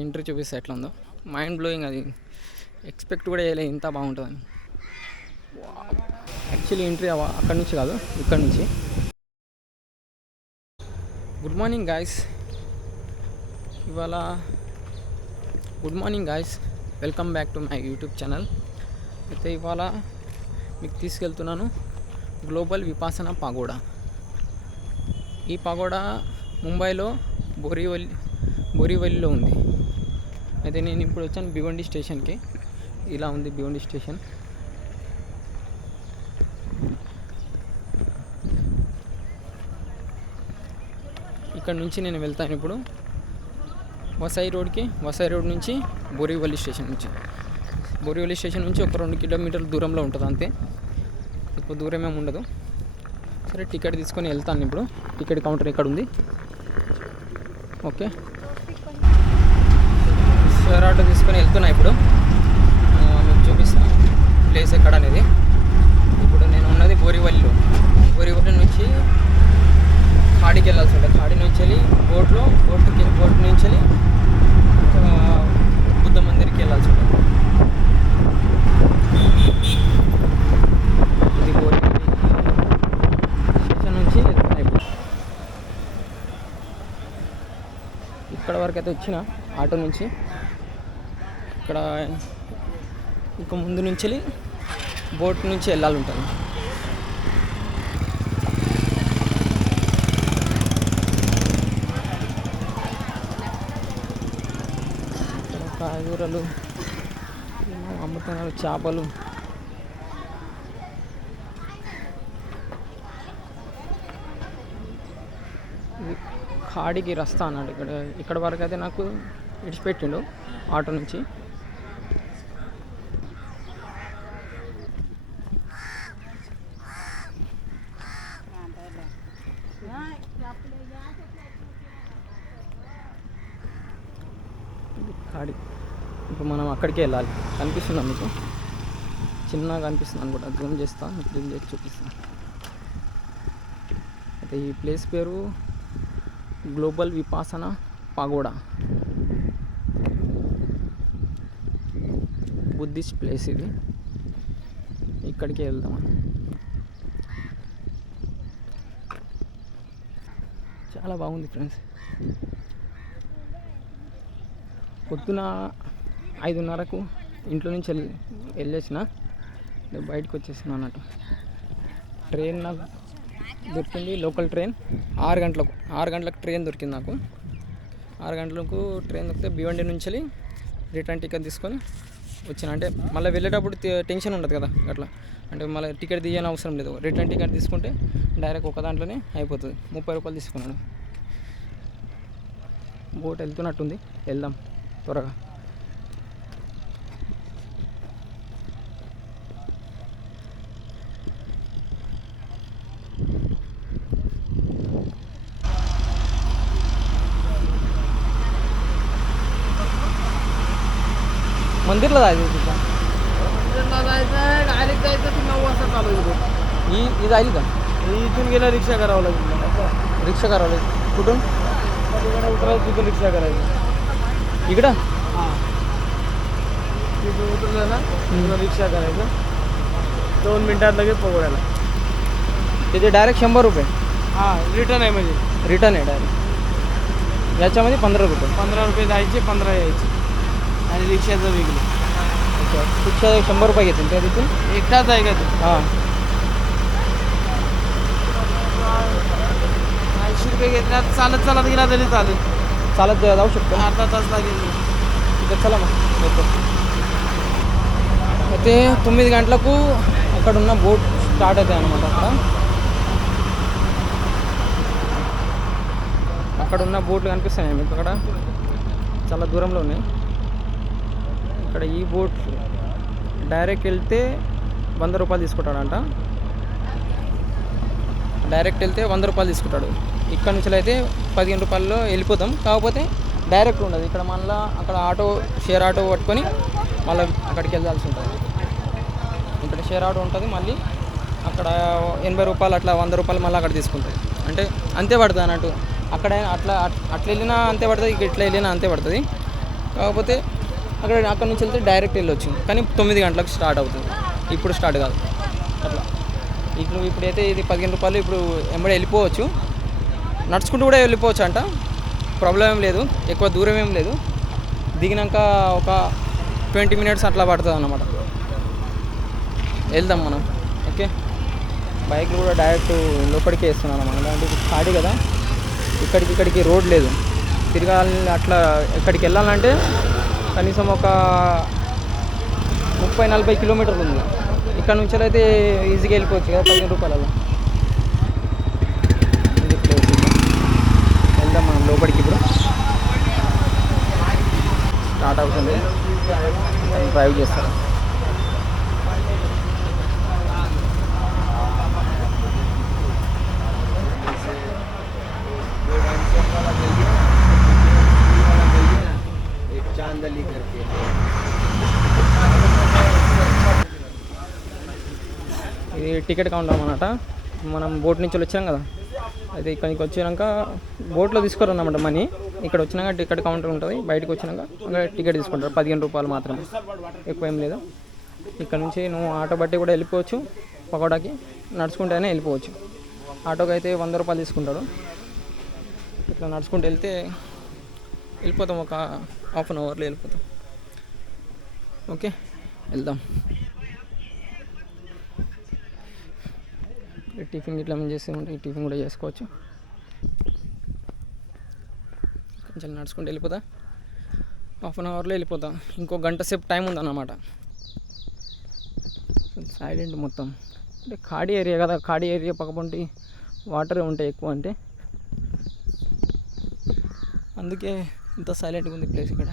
Entry చూపిస్తే ఎట్లా ఉందో మైండ్ బ్లోయింగ్. అది ఎక్స్పెక్ట్ కూడా చేయలేదు ఇంత బాగుంటుందని. యాక్చువల్లీ ఎంట్రీ అక్కడి నుంచి కాదు, ఇక్కడ నుంచి. Good morning guys. Good morning guys, welcome back to my YouTube channel. అయితే ఇవాళ మీకు తీసుకెళ్తున్నాను గ్లోబల్ విపాసన పగోడా. ఈ పగోడా ముంబైలో బోరివలిలో ఉంది. అయితే నేను ఇప్పుడు వచ్చాను భివండి స్టేషన్కి. ఇలా ఉంది భివండి స్టేషన్. ఇక్కడ నుంచి నేను వెళ్తాను ఇప్పుడు వసై రోడ్ నుంచి బోరివలి స్టేషన్ నుంచి ఒక 2 కిలోమీటర్ల దూరంలో ఉంటుంది అంతే, ఎక్కువ దూరం ఏమి ఉండదు. సరే, టికెట్ తీసుకొని వెళ్తాను ఇప్పుడు. టికెట్ కౌంటర్ ఇక్కడ ఉంది. ఓకే, షేర్ ఆటో తీసుకొని వెళ్తున్నా. ఇప్పుడు మీకు చూపిస్తాను ప్లేస్ ఎక్కడ అనేది. ఇప్పుడు నేను ఉన్నది బోరివల్లి నుంచి ఖాడీకి వెళ్ళాల్సి ఉంటుంది. ఖాడీ నుంచి వెళ్ళి బోట్ నుంచి వెళ్ళి బుద్ధ మందిర్కి వెళ్ళాల్సి ఉంటుంది. ఇది బోరివల్లి స్టేషన్ నుంచి ఇప్పుడు ఇక్కడ వరకు అయితే వచ్చిన ఆటో నుంచి. ఇక్కడ ఇంక ముందు నుంచి వెళ్ళి బోట్ నుంచి వెళ్ళాలి ఉంటుంది. కాయగూరలు అమ్ముతున్నారు, చేపలు. ఇది ఖాడీకి రస్తా అన్నాడు. ఇక్కడ వరకు అయితే నాకు ఇడిచిపెట్టిండు ఆటో నుంచి. ఖాడీ ఇప్పుడు మనం అక్కడికి వెళ్ళాలి. కనిపిస్తుందా మీకు? చిన్నగా కనిపిస్తుంది అనుకుంటా. జూమ్ చేసి చూపిస్తాను. అయితే ఈ ప్లేస్ పేరు global Vipassana pagoda. Buddhist place ఇది. ఇక్కడికి వెళ్దామని. చాలా బాగుంది ఫ్రెండ్స్. పొద్దున 5:30కు ఇంట్లో నుంచి వెళ్ళేసిన, బయటకు వచ్చేసిన అన్నట్టు. ట్రైన్ నాకు దొరికింది, లోకల్ ట్రైన్. 6 గంటలకు ట్రైన్ దొరికింది నాకు. 6 గంటలకు ట్రైన్ దొరికితే భివండి నుంచి వెళ్ళి రిటర్న్ టికెట్ తీసుకొని వచ్చిన. అంటే మళ్ళీ వెళ్ళేటప్పుడు టెన్షన్ ఉండదు కదా అట్లా. అంటే మళ్ళీ టికెట్ తీయని అవసరం లేదు. రిటర్న్ టికెట్ తీసుకుంటే డైరెక్ట్ ఒక దాంట్లోనే అయిపోతుంది. 30 రూపాయలు తీసుకున్నాను. బోట్ వెళ్తున్నట్టుంది, వెళ్దాం త్వరగా. मंदिरला जायचं तिथं. मंदिरला जायचं डायरेक्ट जायचं की 9 वाजता चालू आहे. ही जाईल का? इथून गेला रिक्षा करावं लागेल. रिक्षा करावं लागेल. कुठून? तिकडे उतरायचं, तिथून रिक्षा करायची. इकडं? हां, तिथून उतरलं ना तिथून रिक्षा करायचं. 2 मिनिटात लगेच पगोड्याला. तिथे डायरेक्ट 100 रुपये. हां, रिटर्न आहे म्हणजे रिटर्न आहे डायरेक्ट. याच्यामध्ये 15 रुपये. 15 रुपये जायचे, 15 यायचे. आणि रिक्षाचं वेगळं. रिक्षा 100 रुपये घेतील त्या तिथून. एकटाच आहे का तू? हां, 80 रुपये घेतल्यात. चालत गेला तरी चालेल. चालत जाऊ शकतो. अर्धा तास लागेल. ఇక్కడ చలా అయితే 9 గంటలకు అక్కడ ఉన్న బోట్ స్టార్ట్ అవుతాయి అన్నమాట. అక్కడ ఉన్న బోట్లు కనిపిస్తాయి మీకు. అక్కడ చాలా దూరంలో ఉన్నాయి. ఇక్కడ ఈ బోట్ డైరెక్ట్ వెళ్తే 100 రూపాయలు తీసుకుంటాడంట. డైరెక్ట్ వెళ్తే 100 రూపాయలు తీసుకుంటాడు. ఇక్కడ నుంచి అయితే 15 రూపాయల్లో వెళ్ళిపోతాం. కాకపోతే డైరెక్ట్ ఉండదు. ఇక్కడ మళ్ళీ అక్కడ షేర్ ఆటో పట్టుకొని మళ్ళీ అక్కడికి వెళ్ళాల్సి ఉంటుంది. ఇక్కడ షేర్ ఆటో ఉంటుంది. మళ్ళీ అక్కడ 80 రూపాయలు అట్లా 100 రూపాయలు మళ్ళీ అక్కడ తీసుకుంటుంది. అంటే అంతే పడుతుంది అన్నట్టు. అక్కడ అట్లా వెళ్ళినా అంతే పడుతుంది, ఇట్లా వెళ్ళినా అంతే పడుతుంది. కాకపోతే అక్కడ నుంచి వెళ్తే డైరెక్ట్ వెళ్ళొచ్చు, కానీ 9 గంటలకు స్టార్ట్ అవుతుంది, ఇప్పుడు స్టార్ట్ కాదు అట్లా. ఇప్పుడైతే ఇది 15 రూపాయలు, ఇప్పుడు ఎంబడి వెళ్ళిపోవచ్చు, నడుచుకుంటూ కూడా వెళ్ళిపోవచ్చు అంట, ప్రాబ్లం ఏం లేదు, ఎక్కువ దూరం ఏం లేదు. దిగినాక ఒక 20 మినిట్స్ అట్లా పడుతుంది అన్నమాట. వెళ్దాం మనం. ఓకే, బైక్ కూడా డైరెక్ట్ లోపలికి వేస్తున్నాను అన్నమాట. అంటే ఖాళీ కదా, ఇక్కడికి రోడ్ లేదు, తిరగాలి అట్లా. ఎక్కడికి వెళ్ళాలంటే కనీసం ఒక 30-40 కిలోమీటర్లు ఉంది. ఇక్కడ నుంచి అయితే ఈజీగా వెళ్ళిపోవచ్చు కదా 15 రూపాయలలో. ఇది ప్లేస్. వెళ్దాం మనం లోపలికి. ఇప్పుడు స్టార్ట్ అవుతుంది, డ్రైవ్ చేస్తాను. ఇది టికెట్ కౌంటర్ అన్నమాట. మనం బోట్ నుంచి వచ్చాం కదా, అయితే ఇక్కడికి వచ్చినాక బోట్లో తీసుకోరు అన్నమాట మనీ. ఇక్కడ వచ్చినాక టికెట్ కౌంటర్ ఉంటుంది, బయటకు వచ్చినాక అక్కడ టికెట్ తీసుకుంటారు. 15 రూపాయలు మాత్రమే, ఎక్కువ ఏం లేదు. ఇక్కడ నుంచి నువ్వు ఆటో బట్టి కూడా వెళ్ళిపోవచ్చు, పకోడాకి నడుచుకుంటే అయినా వెళ్ళిపోవచ్చు. ఆటోకి అయితే 100 రూపాయలు తీసుకుంటాడు. ఇట్లా నడుచుకుంటూ వెళ్ళిపోతాం, ఒక హాఫ్ అన్ అవర్లో వెళ్ళిపోతాం. ఓకే, వెళ్దాం. టిఫిన్ ఇట్లా మేము చేస్తే ఉంటే ఈ టిఫిన్ కూడా చేసుకోవచ్చు. కొంచెం నడుచుకుంటూ వెళ్ళిపోతా, హాఫ్ అన్ అవర్లో వెళ్ళిపోతా. ఇంకో గంట సేపు టైం ఉందన్నమాట. సైలెంట్ మొత్తం, అంటే ఖాళీ ఏరియా కదా, ఖాళీ ఏరియా పక్కపొంటి వాటరే ఉంటాయి ఎక్కువ, అంటే అందుకే ఇంత సైలెంట్గా ఉంది ప్లేస్ ఇక్కడ.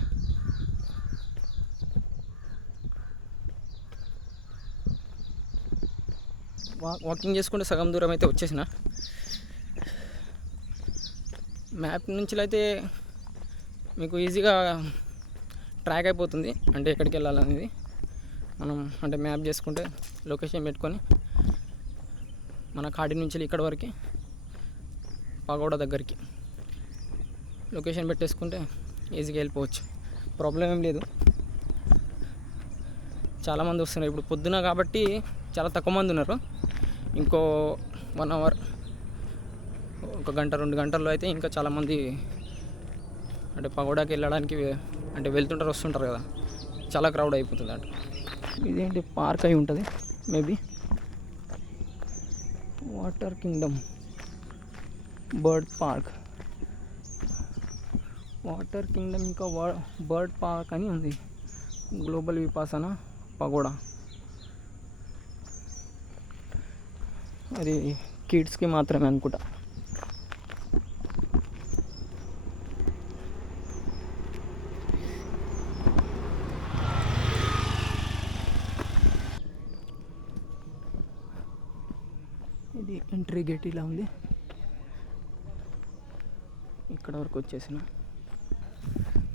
వాకింగ్ చేసుకుంటే సగం దూరం అయితే వచ్చేసిన. మ్యాప్ నుంచి అయితే మీకు ఈజీగా ట్రాక్ అయిపోతుంది, అంటే ఎక్కడికి వెళ్ళాలనేది. మనం అంటే మ్యాప్ చేసుకుంటే లొకేషన్ పెట్టుకొని మన కాడి నుంచి ఇక్కడ వరకు పగోడా దగ్గరికి లొకేషన్ పెట్టేసుకుంటే ఈజీగా వెళ్ళిపోవచ్చు, ప్రాబ్లం ఏం లేదు. చాలామంది వస్తున్నారు ఇప్పుడు పొద్దున కాబట్టి, చాలా తక్కువ మంది ఉన్నారు. ఇంకో 1 అవర్, ఒక గంట 2 గంటల్లో అయితే ఇంకా చాలామంది అంటే పగోడాకి వెళ్ళడానికి అంటే వెళ్తుంటారు, వస్తుంటారు కదా, చాలా క్రౌడ్ అయిపోతుంది అటు. ఇదేంటి పార్క్ అయి ఉంటుంది maybe, water Kingdom bird park. Water Kingdom ఇంకా బర్డ్ పార్క్ అని ఉంది. గ్లోబల్ విపాసన పగోడా, అది కిడ్స్కి మాత్రమే అనుకుంటా. ఇది ఎంట్రీ గేట్ ఇలా ఉంది. ఇక్కడ వరకు వచ్చేసిన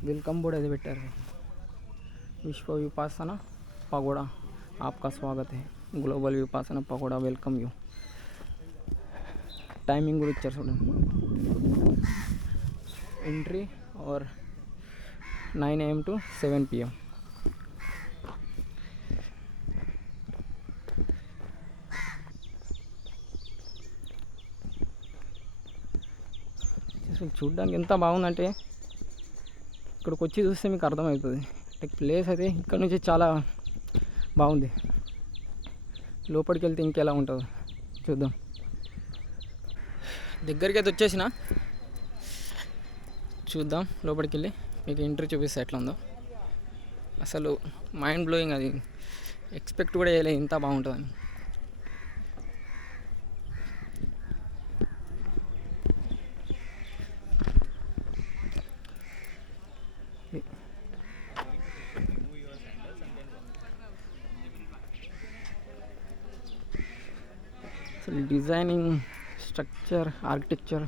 వెల్కమ్ బోర్డ్ అయితే పెట్టారు. విశ్వ విపాసన పగోడా आपका स्वागत है, Global Vipassana Pagoda welcome you. Timing కూడా ఇచ్చారు చూడండి. Entry are 9 AM to 7 PM. అసలు చూడ్డానికి ఎంత బాగుందంటే ఇక్కడికి వచ్చి చూస్తే మీకు అర్థమవుతుంది. అంటే ప్లేస్ అయితే ఇక్కడ నుంచి చాలా బాగుంది. లోపలికి వెళ్తే ఇంకెలా ఉంటుందో చూద్దాం. దగ్గరికి అయితే వచ్చేసిన, చూద్దాం లోపలికి వెళ్ళి మీకు ఎంట్రీ చూపిస్తే ఎట్లా ఉందో. అసలు మైండ్ బ్లోయింగ్, అది ఎక్స్పెక్ట్ కూడా చేయలేదు ఇంత బాగుంటుందని. అసలు డిజైనింగ్, స్ట్రక్చర్, ఆర్కిటెక్చర్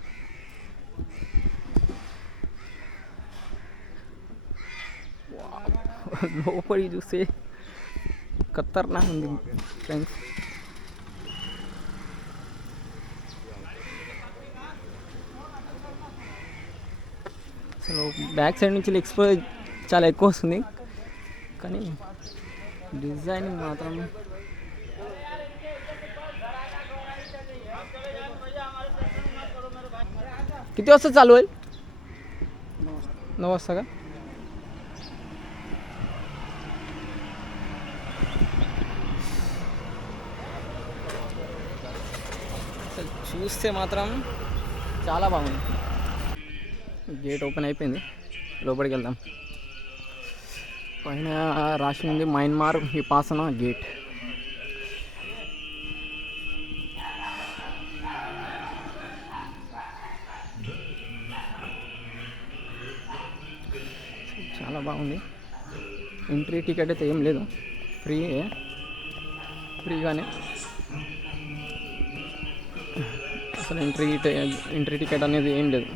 లోపలికి చూస్తే ఖతర్నాక్ ఉంది ఫ్రెండ్స్. అసలు బ్యాక్ సైడ్ నుంచి చాలా ఎక్కువ వస్తుంది, కానీ డిజైన్ మాత్రం किती वाजता चालू होईल? 9 वाजता का? అసలు చూస్తే మాత్రం చాలా బాగుంది. గేట్ ఓపెన్ అయిపోయింది, లోపలికి వెళ్దాం. పైన రాసి ఉంది మయన్మార్ విపాసన గేట్. చాలా బాగుంది. ఎంట్రీ టికెట్ అయితే ఏం లేదు, ఫ్రీగానే. అసలు ఎంట్రీ టికెట్ అనేది ఏం లేదు.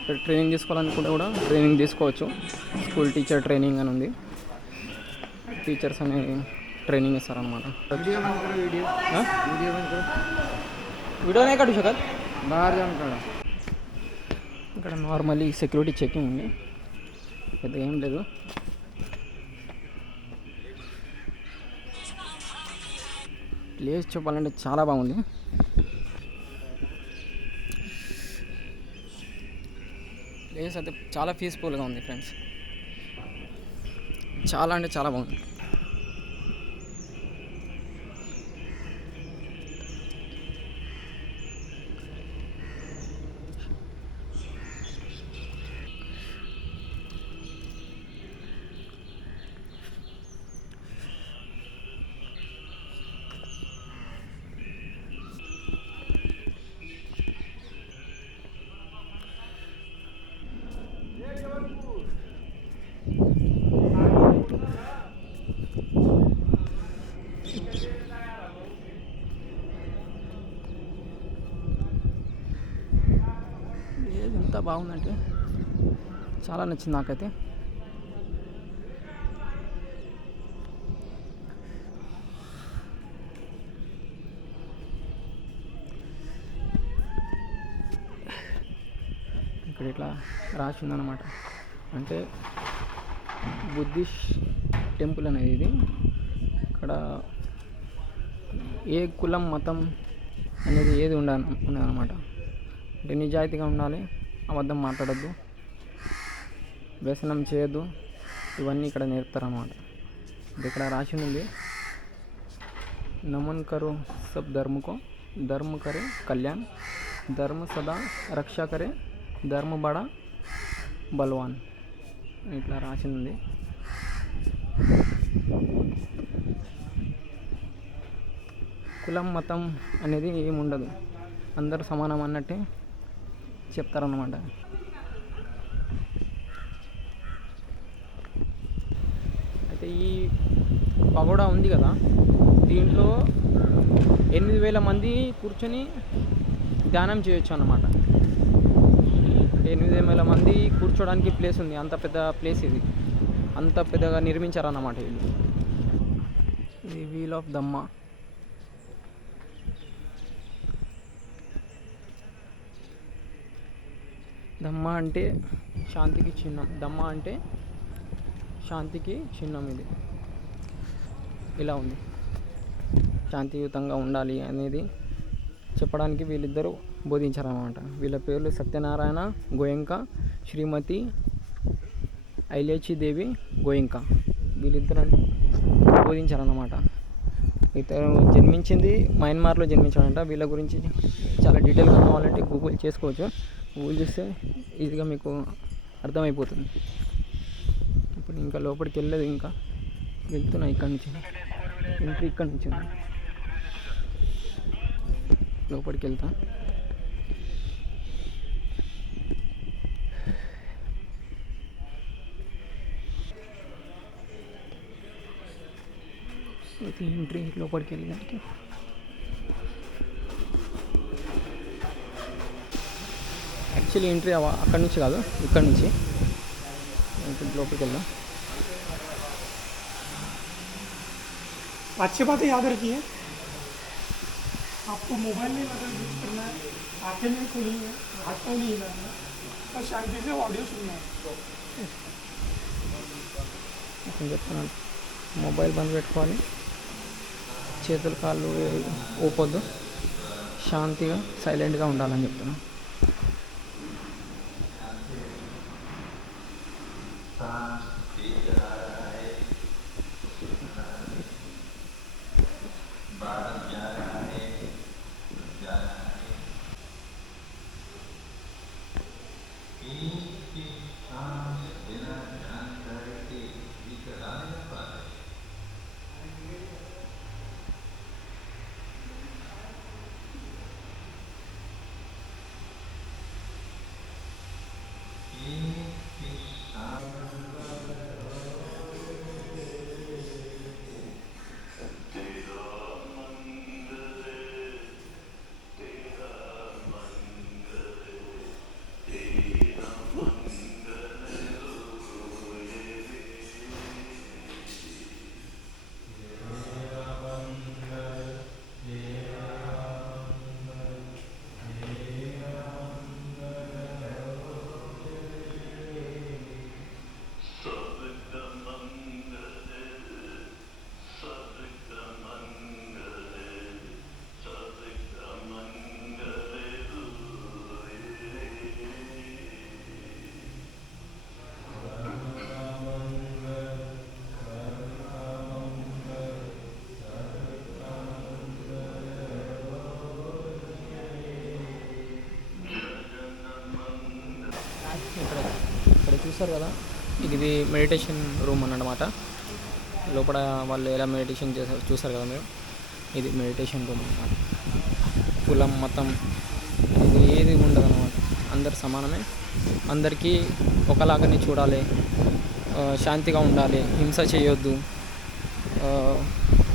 ఇక్కడ ట్రైనింగ్ తీసుకోవాలనుకుంటే కూడా ట్రైనింగ్ తీసుకోవచ్చు. స్కూల్ టీచర్ ట్రైనింగ్ అని ఉంది. టీచర్స్ అనే ट्रेनिंग ఇస్తారన్నమాట. వీడియో नाही काढू शकत, बाहेर जाऊन काढा. ఇక్కడ నార్మల్లీ సెక్యూరిటీ చెకింగ్ ఉంది, పెద్దగా ఏం లేదు. ప్లేస్ చెప్పాలంటే చాలా బాగుంది. ప్లేస్ అయితే చాలా పీస్ఫుల్గా ఉంది ఫ్రెండ్స్. చాలా అంటే చాలా బాగుంది. ఎంత బాగుందంటే చాలా నచ్చింది నాకైతే. ఇక్కడ ఇట్లా రాసి ఉందన్నమాట, అంటే బుద్ధిస్ట్ టెంపుల్ అనేది ఇది. ఇక్కడ ఏ కులం మతం అనేది ఏది ఉండదన్నమాట. అంటే నిజాయితీగా ఉండాలి, అబద్ధం మాట్లాడద్దు, వ్యసనం చేయొద్దు, ఇవన్నీ ఇక్కడ నేర్పుతారన్నమాట. ఇక్కడ రాసి ఉంది, నమన్ కరో సబ్ ధర్మకో, ధర్మ కరే కళ్యాణ్, ధర్మ సదా రక్ష కరే, ధర్మ బడా బల్వాన్, ఇట్లా రాసి ఉంది. కులం మతం అనేది ఏమి ఉండదు, అందరూ సమానం అన్నట్టే చెప్తారన్నమాట. అయితే ఈ పగోడా ఉంది కదా, దీంట్లో 8,000 మంది కూర్చొని ధ్యానం చేయొచ్చు అన్నమాట. అంటే 8,000 మంది కూర్చోడానికి ప్లేస్ ఉంది, అంత పెద్ద ప్లేస్ ఇది, అంత పెద్దగా నిర్మించారన్నమాట వీళ్ళు. ఇది వీల్ ఆఫ్ దమ్మా. దమ్మ అంటే శాంతికి చిహ్నం, దమ్మ అంటే శాంతికి చిహ్నం. ఇది ఇలా ఉంది, శాంతియుతంగా ఉండాలి అనేది చెప్పడానికి వీళ్ళిద్దరూ బోధించారన్నమాట. వీళ్ళ పేర్లు సత్యనారాయణ గోయంకా, శ్రీమతి ఐలేచి దేవి గోయంకా. వీళ్ళిద్దరు బోధించారన్నమాట. ఇతను జన్మించింది మయన్మార్లో జన్మించాడంట. వీళ్ళ గురించి చాలా డీటెయిల్గా కావాలంటే గూగుల్ చేసుకోవచ్చు. గూగుల్ చేస్తే ఈజీగా మీకు అర్థమైపోతుంది. ఇప్పుడు ఇంకా లోపలికి వెళ్ళలేదు, ఇంకా వెళ్తున్నా. ఇక్కడ నుంచి ఎంట్రీ ఇక్కడ నుంచి ఉంది, లోపలికి వెళ్తా. అయితే ఎంట్రీ లోపలికి వెళ్ళడానికి యాక్చువల్లీ ఎంట్రీ అక్కడి నుంచి కాదు, ఇక్కడ నుంచి. లోపలికి వెళ్దాం. अच्छी बात है, याद रखिए आपको मोबाइल नहीं लगा यूज़ करना है, आँखें नहीं खुली है, हाथ पाँव नहीं हिलाना है, शांति से ऑडियो सुनना है నేను చెప్తున్నాను, మొబైల్ బంద్ పెట్టుకోవాలి, చేతులు కాళ్ళు ఊపొద్దు, శాంతిగా సైలెంట్గా ఉండాలని చెప్తున్నాను. ఇక్కడ చూసారు కదా, ఇది మెడిటేషన్ రూమ్ అన్నమాట. లోపల వాళ్ళు ఎలా మెడిటేషన్ చేశారు చూసారు కదా మీరు. ఇది మెడిటేషన్ రూమ్ అన్నమాట. కులం మతం ఇది ఏది ఉండదు అన్నమాట, అందరు సమానమే, అందరికీ ఒకలాగానే చూడాలి, శాంతిగా ఉండాలి, హింస చేయొద్దు,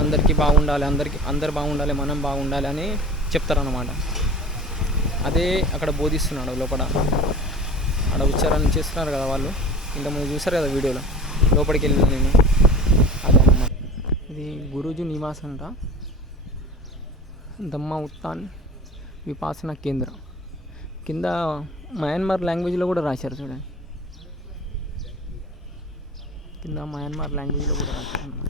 అందరికీ బాగుండాలి, అందరు బాగుండాలి, మనం బాగుండాలి అని చెప్తారన్నమాట. అదే అక్కడ బోధిస్తున్నాడు లోపల. అక్కడ ఉచ్చారణ చేస్తున్నారు కదా వాళ్ళు, ఇంతకుముందు చూసారు కదా వీడియోలో, లోపలికి వెళ్ళిన నేను. అదన్నమాట, ఇది గురూజీ నివాస్ అంట, దమ్మా ఉత్తాన్ విపాసన కేంద్ర. కింద మయన్మార్ లాంగ్వేజ్లో కూడా రాశారు చూడండి, కింద మయన్మార్ లాంగ్వేజ్లో కూడా రాశారు అన్నమాట.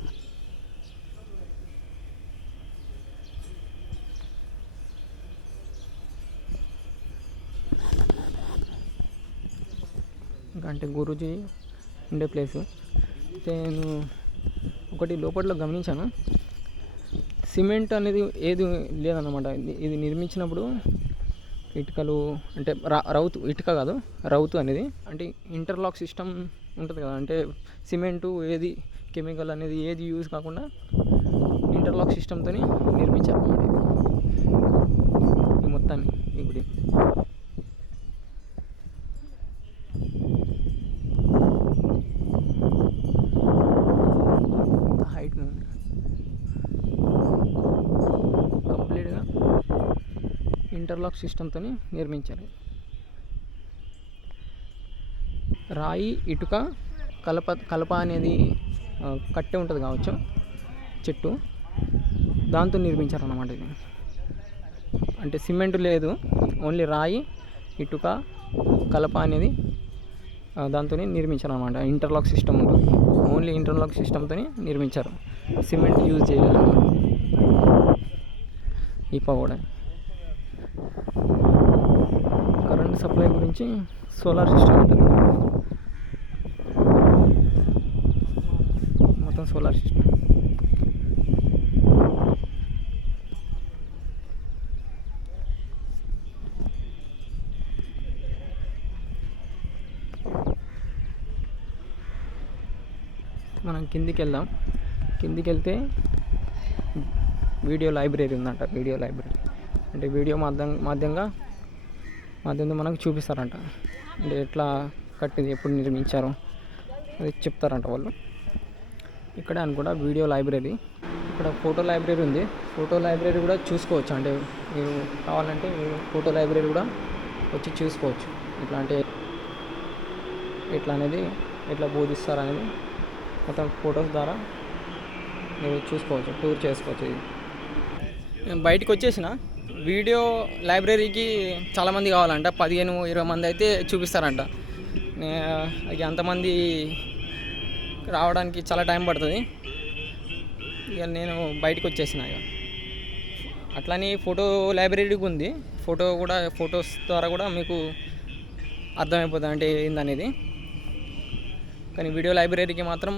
అంటే గురూజీ ఉండే ప్లేసు. నేను ఒకటి లోపల గమనించాను, సిమెంట్ అనేది ఏది లేదన్నమాట. ఇది నిర్మించినప్పుడు ఇటుకలు అంటే రౌతు, ఇటుక కాదు రౌతు అనేది, అంటే ఇంటర్లాక్ సిస్టమ్ ఉంటుంది కదా, అంటే సిమెంటు ఏది కెమికల్ అనేది ఏది యూజ్ కాకుండా ఇంటర్లాక్ సిస్టమ్తో నిర్మించారు అన్నమాట ఈ మొత్తాన్ని. ఇప్పుడు హైట్ కంప్లీట్గా ఇంటర్లాక్ సిస్టమ్తో నిర్మించారు. రాయి, ఇటుక, కలప అనేది కట్టె ఉంటుంది కావచ్చు, చెట్టు, దాంతో నిర్మించారన్నమాట ఇది. అంటే సిమెంట్ లేదు, ఓన్లీ రాయి, ఇటుక, కలప అనేది దాంతో నిర్మించారన్నమాట. ఇంటర్లాక్ సిస్టమ్ ఉంటుంది, ఓన్లీ ఇంటర్లాక్ సిస్టమ్తో నిర్మించారు, సిమెంట్ యూజ్ చేయలేదు ఈ పగోడ. కరెంట్ సప్లై గురించి సోలార్ సిస్టమ్ ఉంటుంది, మొత్తం సోలార్ సిస్టమ్. మనం కిందికి వెళ్దాం. కిందికి వెళ్తే వీడియో లైబ్రరీ ఉందంట. వీడియో లైబ్రరీ అంటే వీడియో మాధ్యంగా మనకు చూపిస్తారంట, అంటే ఎట్లా కట్టింది, ఎప్పుడు నిర్మించారు అది చెప్తారంట వాళ్ళు. ఇక్కడ అనుకుంటా వీడియో లైబ్రరీ. ఇక్కడ ఫోటో లైబ్రరీ ఉంది, ఫోటో లైబ్రరీ కూడా చూసుకోవచ్చు. అంటే మీరు కావాలంటే మీరు ఫోటో లైబ్రరీ కూడా వచ్చి చూసుకోవచ్చు. ఇట్లా అంటే ఎట్లా అనేది, ఎట్లా బోధిస్తారు అనేది మొత్తం ఫొటోస్ ద్వారా మీరు చూసుకోవచ్చు, టూర్ చేసుకోవచ్చు. ఇది నేను బయటకు వచ్చేసిన, వీడియో లైబ్రరీకి చాలామంది కావాలంట, 15-20 మంది అయితే చూపిస్తారంట. ఇక అంతమంది రావడానికి చాలా టైం పడుతుంది. ఇక నేను బయటకు వచ్చేసిన. ఇక అట్లని ఫోటో లైబ్రరీకి ఉంది, ఫొటోస్ ద్వారా కూడా మీకు అర్థమైపోతుంది అంటే ఏందనేది. కానీ వీడియో లైబ్రరీకి మాత్రం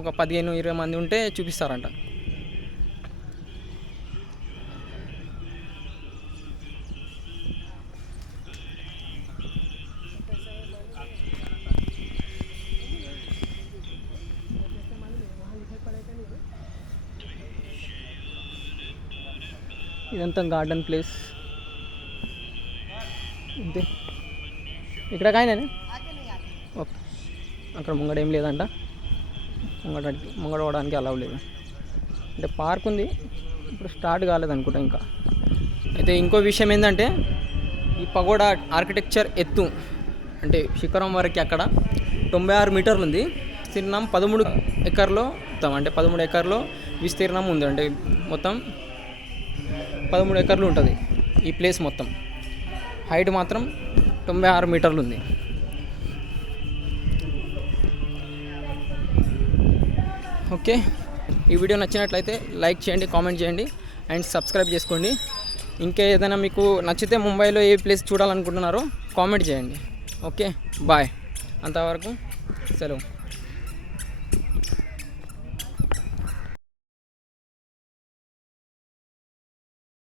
ఒక 15-20 మంది ఉంటే చూపిస్తారంట. ఇదంతా గార్డెన్ ప్లేస్ అంతే. ఇక్కడ కాయనే ఓకే. అక్కడ ముంగడ ఏం లేదంట, ముంగడ పోవడానికి అలౌ లేదు. అంటే పార్క్ ఉంది, ఇప్పుడు స్టార్ట్ కాలేదు అనుకుంటా ఇంకా. అయితే ఇంకో విషయం ఏంటంటే ఈ పగోడా ఆర్కిటెక్చర్ ఎత్తు అంటే శిఖరం వరకు అక్కడ 96 మీటర్లు ఉంది. విస్తీర్ణం 13 ఎకర్లో అంటే 13 ఎకర్లో విస్తీర్ణం ఉంది. అంటే మొత్తం 13 ఎకర్లు ఉంటుంది ఈ ప్లేస్ మొత్తం. హైట్ మాత్రం 96 మీటర్లు ఉంది. ఓకే, ఈ వీడియో నచ్చినట్లయితే లైక్ చేయండి, కామెంట్ చేయండి అండ్ సబ్స్క్రైబ్ చేసుకోండి. ఇంకా ఏదైనా మీకు నచ్చితే ముంబైలో ఏ ప్లేస్ చూడాలనుకుంటున్నారో కామెంట్ చేయండి. Okay, bye. అంతవరకు సెలవు.